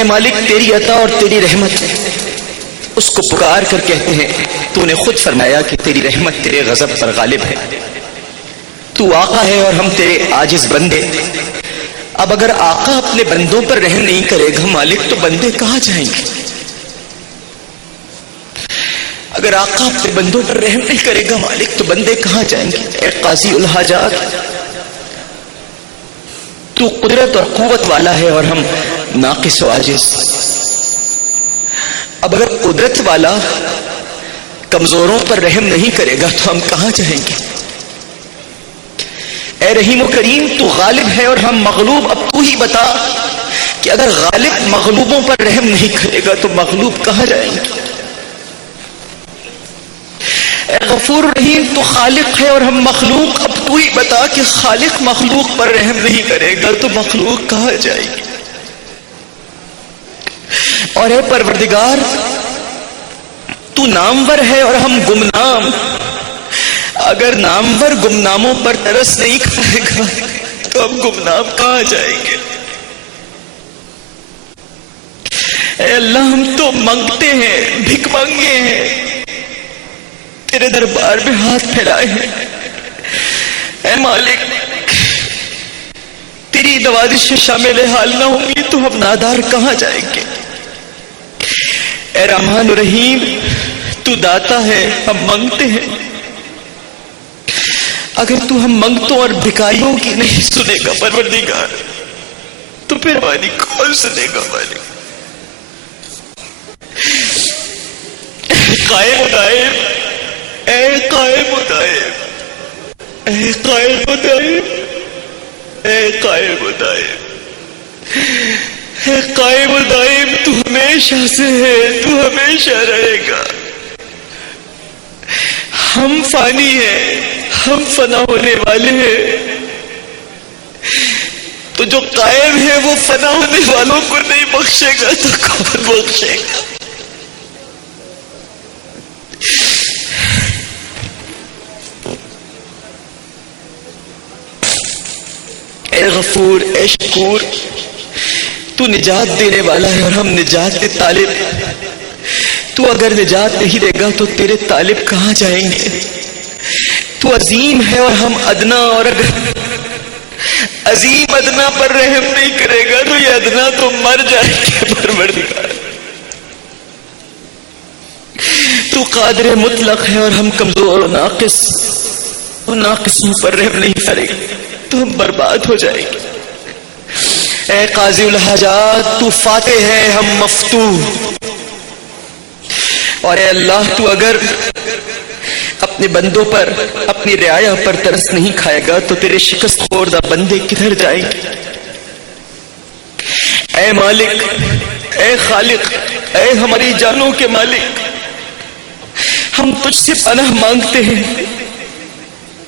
اے مالک تیری عطا اور تیری رحمت اس کو پکار کر کہتے ہیں، تو نے خود فرمایا کہ تیری رحمت تیرے غضب پر غالب ہے، تو آقا ہے اور ہم تیرے عاجز بندے۔ اب اگر آقا اپنے بندوں پر رحم نہیں کرے گا مالک تو بندے کہاں جائیں گے؟ اگر آقا اپنے بندوں پر رحم نہیں کرے گا مالک تو بندے کہاں جائیں گے؟ اے قاضی الحاجات، تو قدرت اور قوت والا ہے اور ہم ناقص و عاجز۔ اب اگر قدرت والا کمزوروں پر رحم نہیں کرے گا تو ہم کہاں جائیں گے؟ اے رحیم و کریم تو غالب ہے اور ہم مغلوب، اب تو ہی بتا کہ اگر غالب مغلوبوں پر رحم نہیں کرے گا تو مغلوب کہاں جائیں گے؟ اے غفور رحیم تو خالق ہے اور ہم مخلوق، اب تو ہی بتا کہ خالق مخلوق پر رحم نہیں کرے گا تو مخلوق کہاں جائے گی؟ اور اے پروردگار تو نامور ہے اور ہم گمنام، اگر نامور گمناموں پر ترس نہیں کھائے گا تو ہم گمنام کہاں جائیں گے؟ اے اللہ ہم تو منگتے ہیں، بھیک مانگے ہیں، تیرے دربار میں ہاتھ پھیلائے ہیں۔ اے مالک تیری نوازش شامل حال نہ ہوگی تو ہم نادار کہاں جائیں گے؟ اے رحمان رحیم تو داتا ہے، ہم منگتے ہیں، اگر تو ہم منگتوں اور بھکاریوں کی نہیں سنے گا پروردگار تو پھر ہماری کون سنے گا مالک؟ قائم و دائم، اے قائم و دائم، اے قائم و دائم، اے قائم و دائم، اے قائم و دائم تو ہمیشہ سے ہے، تو ہمیشہ رہے گا۔ ہم فانی ہیں، ہم فنا ہونے والے ہیں، تو جو قائم ہے وہ فنا ہونے والوں کو نہیں بخشے گا تو کون بخشے گا؟ اے غفور، اے شکور تو نجات دینے والا ہے اور ہم نجات کے طالب، تو اگر نجات نہیں دے گا تو تیرے طالب کہاں جائیں گے؟ تو عظیم ہے اور ہم ادنا، اور اگر عظیم ادنا پر رحم نہیں کرے گا تو یہ ادنا تو مر جائے گا پروردگار۔ تو قادر مطلق ہے اور ہم کمزور و ناقص، تو ناقصوں پر رحم نہیں کرے گا تو ہم برباد ہو جائیں گے۔ اے قاضی الحاجات تو فاتح ہے، ہم مفتوح، اور اے اللہ تو اگر اپنے بندوں پر، اپنی رعایا پر ترس نہیں کھائے گا تو تیرے شکست خوردہ بندے کدھر جائیں گے؟ اے مالک، اے خالق، اے ہماری جانوں کے مالک، ہم تجھ سے پناہ مانگتے ہیں،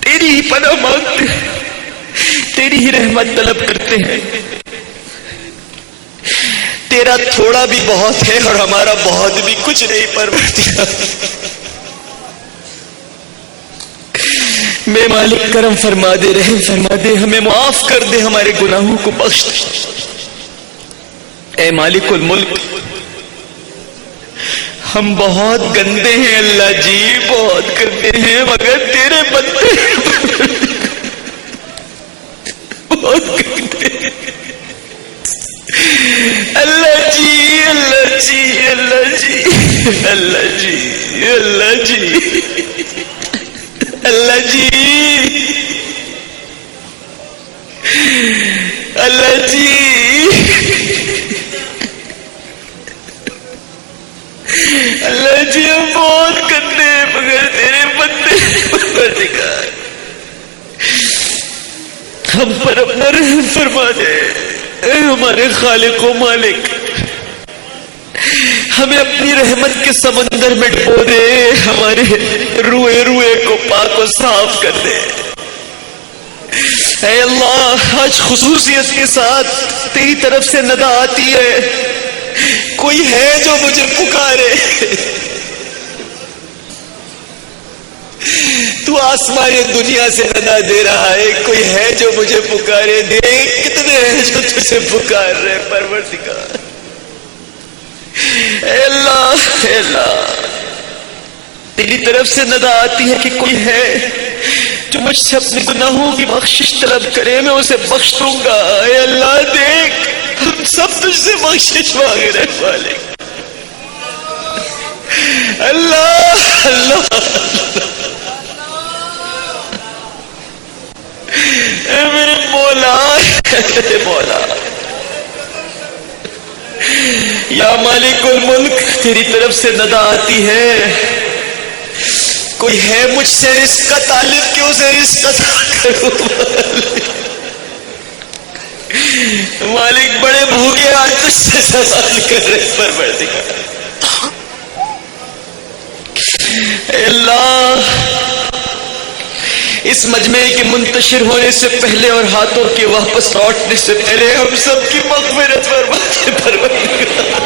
تیری ہی پناہ مانگتے ہیں، تیری ہی رحمت طلب کرتے ہیں۔ تیرا تھوڑا بھی بہت ہے اور ہمارا بہت بھی کچھ نہیں پروردگار۔ میں مالک کرم فرما دے، رحم فرما دے، ہمیں معاف کر دے، ہمارے گناہوں کو بخش دے۔ اے مالک الملک ہم بہت گندے ہیں اللہ جی، بہت گندے ہیں، مگر تیرے بندے بہت گندے ہیں۔ اللہ جی، اللہ جی، اللہ جی، اللہ جی، اللہ جی، اللہ جی، اللہ جی، اللہ جی ہم بہت گندے ہیں مگر تیرے بندے پروردگار، ہم پر اپنا رحم فرما دے۔ اے ہمارے خالق و مالک ہمیں اپنی رحمت کے سمندر میں ڈبو دے، ہمارے روئے روئے کو پاک و صاف کر دے۔ اے اللہ آج خصوصیت کے ساتھ تیری طرف سے ندا آتی ہے، کوئی ہے جو مجھے پکارے، تو آسمان دنیا سے ندا دے رہا ہے، کوئی ہے جو مجھے پکارے، دیکھ کتنے ہیں جو تجھے پکار رہے پروردگار۔ اے اللہ تیری طرف سے ندا آتی ہے کہ کوئی ہے جو مجھ سے اپنے گناہوں کی بخشش طلب کرے، میں اسے بخش دوں گا۔ اے اللہ دیکھ ہم سب تجھ سے بخشش مانگ رہے مالک۔ اللہ اللہ اے میرے مولا، اے مولا یا مالک الملک، تیری طرف سے ندا آتی ہے کوئی ہے مجھ سے رزق کا طالب کہ اسے رزق عطا کرو۔ مالک بڑے بھوکے آج تجھ سے سوال کر رہے پروردگار۔ اے اللہ اس مجمع کے منتشر ہونے سے پہلے اور ہاتھوں کے واپس لوٹنے سے پہلے ہم سب کی مغفرت فرما دے پروردگار۔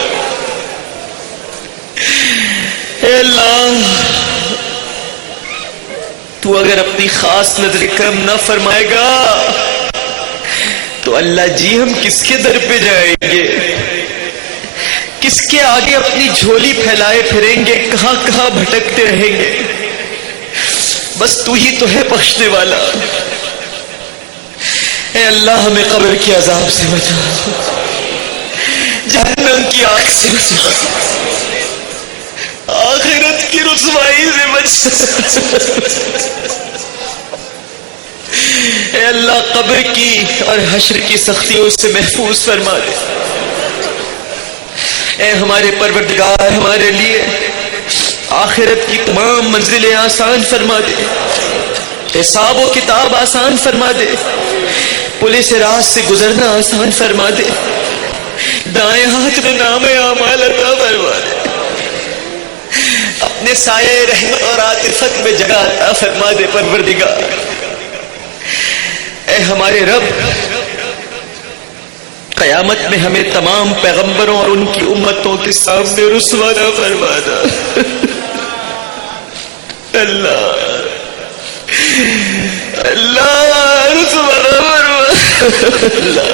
اے اللہ تو اگر اپنی خاص نظر کرم نہ فرمائے گا تو اللہ جی ہم کس کے در پہ جائیں گے، کس کے آگے اپنی جھولی پھیلائے پھریں گے، کہاں کہاں بھٹکتے رہیں گے۔ بس تو ہی تو ہے بخشنے والا۔ اے اللہ ہمیں قبر کے عذاب سے بچا، جہنم کی آگ سے بچا، آخرت کی رسوائی سے بچا۔ اے اللہ قبر کی اور حشر کی سختیوں سے محفوظ فرما دے۔ اے ہمارے پروردگار ہمارے لیے آخرت کی تمام منزلیں آسان فرما دے، حساب و کتاب آسان فرما دے، پولیس راز سے گزرنا آسان فرما دے، دائیں ہاتھ میں نام اعمال عطا فرما دے، اپنے سایہ رحمت اور عاطفت میں جگہ عطا فرما دے پروردگار۔ اے ہمارے رب قیامت میں ہمیں تمام پیغمبروں اور ان کی امتوں کے سامنے رسوا نہ فرمانا۔ اللہ اللہ رسوا نہ فرمانا۔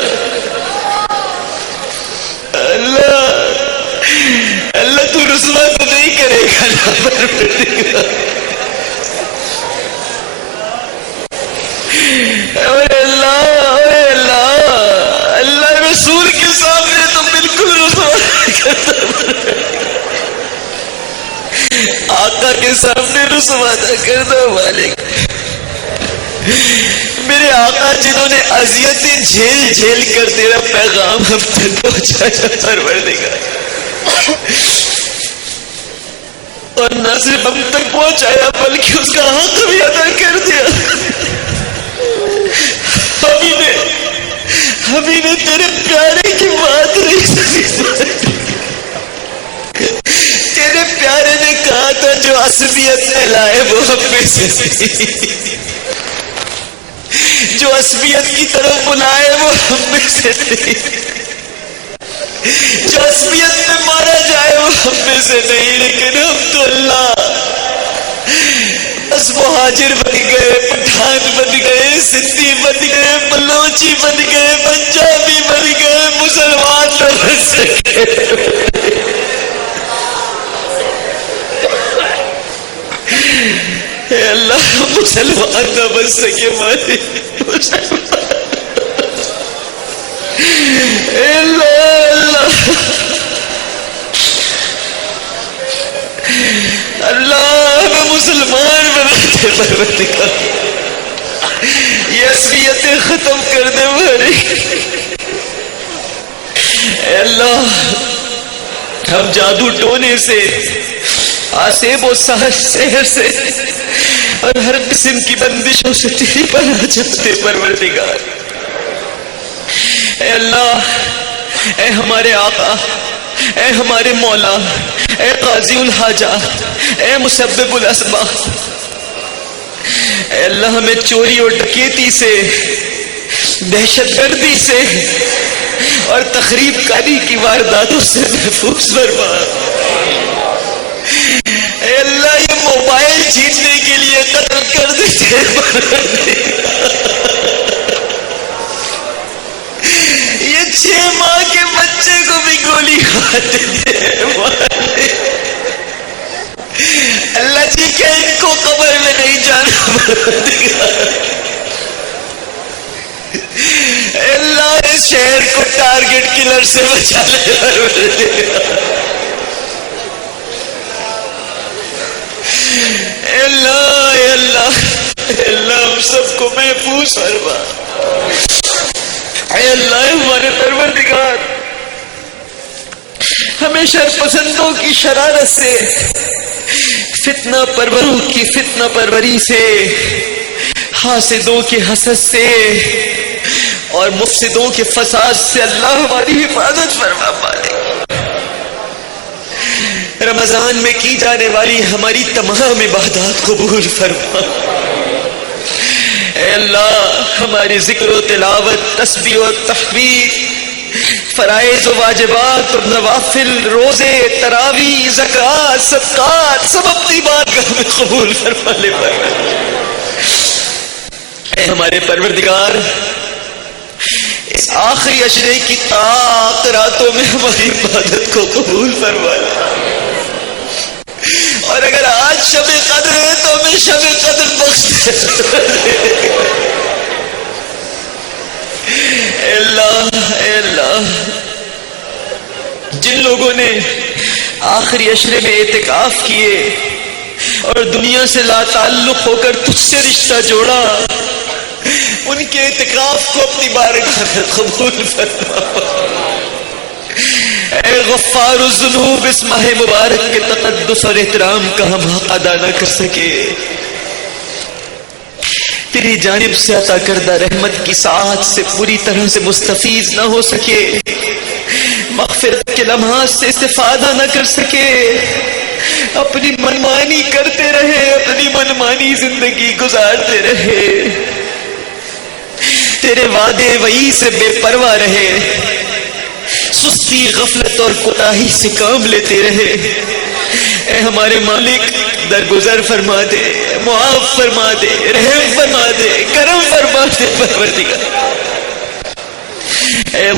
اللہ اللہ تو رسوا تو نہیں کرے گا نا پروردگار۔ رسول کے سامنے تو بالکل رسوا کرتا، آقا کے سامنے رسوا نہ کرنا مالک۔ میرے آقا جنہوں نے اذیتیں جھیل جھیل کر تیرا پیغام ہم تک پہنچایا پروردگار، اور نہ صرف ہم تک پہنچایا بلکہ اس کا حق بھی ادا کر دیا۔ ہمیں نے تیرے پیارے کی بات نہیں سنی، تیرے پیارے نے کہا تھا جو عصبیت میں لائے وہ ہم میں سے نہیں، جو عصبیت کی طرف بلائے وہ ہم میں سے نہیں، جو عصبیت میں مارا جائے وہ ہم میں سے نہیں، لیکن ہم تو اللہ بس مہاجر بن گئے، پٹھان بن گئے، سندھی بن گئے، بلوچی بن گئے، پنجابی بن گئے، مسلمان نہ بن سکے۔ اے اللہ مسلمان نہ بن سکے مالک، اے اللہ اللہ ہمیں مسلمان بناتے پروردگار، یہ عصبیتیں ختم کر دے ہماری۔ اے اللہ ہم جادو ٹونے سے، آسیب و سحر سے اور ہر قسم کی بندشوں سے تیری پناہ چاہتے پروردگار۔ اے اللہ اے ہمارے آقا، اے ہمارے مولا، اے قاضی الحاجات، اے مسبب الاسباب، اے اللہ ہمیں چوری اور ڈکیتی سے، دہشت گردی سے اور تخریب کاری کی وارداتوں سے محفوظ فرما۔ اے اللہ یہ موبائل چھیننے کے لیے قتل کر دیتے، یہ 6 ماہ کے بچے کو بھی گولی کھا دیتے، کہ ان کو قبر میں نہیں جانا پڑتا. اللہ اس شہر کو ٹارگٹ کلر سے بچا لے. اللہ اللہ اللہ ہم سب کو محفوظ فرما. اے اللہ ہمارے پروردگار ہمیں شر پسندوں کی شرارت سے، فتنہ پروروں کی فتنہ پروری سے، حاسدوں کے حسد سے اور مفسدوں کے فساد سے اللہ ہماری حفاظت فرما. پائے رمضان میں کی جانے والی ہماری تمام عبادات قبول فرما. اے اللہ ہماری ذکر و تلاوت، تسبیح و تحمید، فرائض و واجبات اور نوافل، روزے، تراویح، زکوٰۃ، صدقات سب اپنی بارگاہ میں قبول فرما لے. اے ہمارے پروردگار اس آخری عشرے کی طاق راتوں میں ہماری عبادت کو قبول فرما لے. اور اگر آج شب قدر ہے تو ہمیں شب قدر بخش دے. اے اللہ جن لوگوں نے آخری عشرے میں اعتکاف کیے اور دنیا سے لا تعلق ہو کر تجھ سے رشتہ جوڑا، ان کے اعتکاف کو اپنی بارگاہ میں قبول فرما. اے غفار الذنوب اس ماہ مبارک کے تقدس اور احترام کا ہم حق ادا نہ کر سکے، تیری جانب سے عطا کردہ رحمت کی ساعت سے پوری طرح سے مستفیض نہ ہو سکے، مغفرت کے لمحات سے استفادہ نہ کر سکے، اپنی منمانی کرتے رہے، اپنی منمانی زندگی گزارتے رہے، تیرے وعدے وعید سے بے پرواہ رہے، سستی، غفلت اور کوتاہی سے کام لیتے رہے. اے ہمارے مالک درگزر فرما دے، معاف فرما دے، رحم فرما دے، کرم فرما دے پروردگار. اے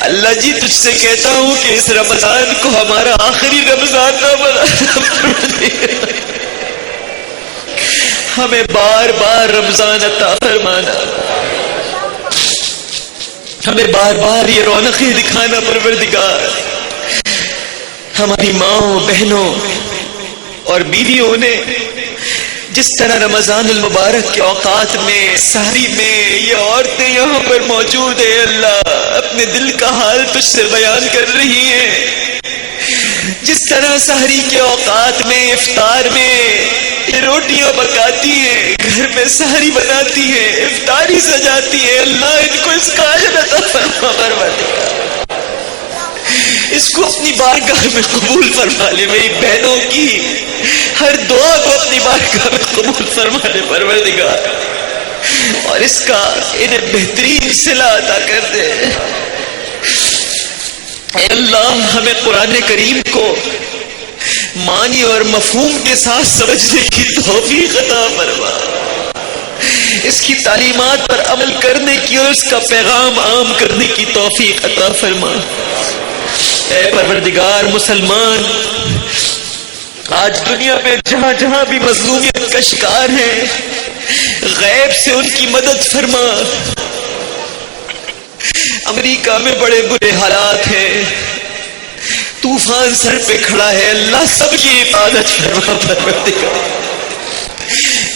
اللہ جی تجھ سے کہتا ہوں کہ اس رمضان کو ہمارا آخری رمضان نہ بنا. ہمیں بار بار رمضان عطا فرمانا، ہمیں بار بار یہ رونقیں دکھانا پروردگار. ہماری ماں، بہنوں اور بیویوں نے جس طرح رمضان المبارک کے اوقات میں، سحری میں یہ عورتیں یہاں پر موجود ہیں، اللہ اپنے دل کا حال تجھ سے بیان کر رہی ہیں. جس طرح سحری کے اوقات میں، افطار میں یہ روٹیاں پکاتی ہیں، گھر میں سحری بناتی ہیں، افطاری سجاتی ہیں، اللہ ان کو اس کا اجر عطا فرما پروردگار. اس کو اپنی بارگاہ میں قبول فرما لے. میری بہنوں کی ہر دعا کو اپنی بارگاہ میں قبول فرما لے پروردگار، اور اس کا انہیں بہترین صلہ عطا کر دے. اے اللہ ہمیں قرآن کریم کو معنی اور مفہوم کے ساتھ سمجھنے کی توفیق عطا فرما، اس کی تعلیمات پر عمل کرنے کی اور اس کا پیغام عام کرنے کی توفیق عطا فرما. اے پروردگار مسلمان آج دنیا میں جہاں جہاں بھی مظلومیت کا شکار ہیں، غیب سے ان کی مدد فرما. امریکہ میں بڑے برے حالات ہیں، طوفان سر پہ کھڑا ہے، اللہ سب کی حفاظت فرما پروردگار.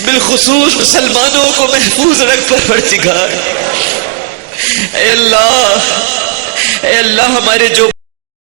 بالخصوص مسلمانوں کو محفوظ رکھ پروردگار. اے اللہ ہمارے جو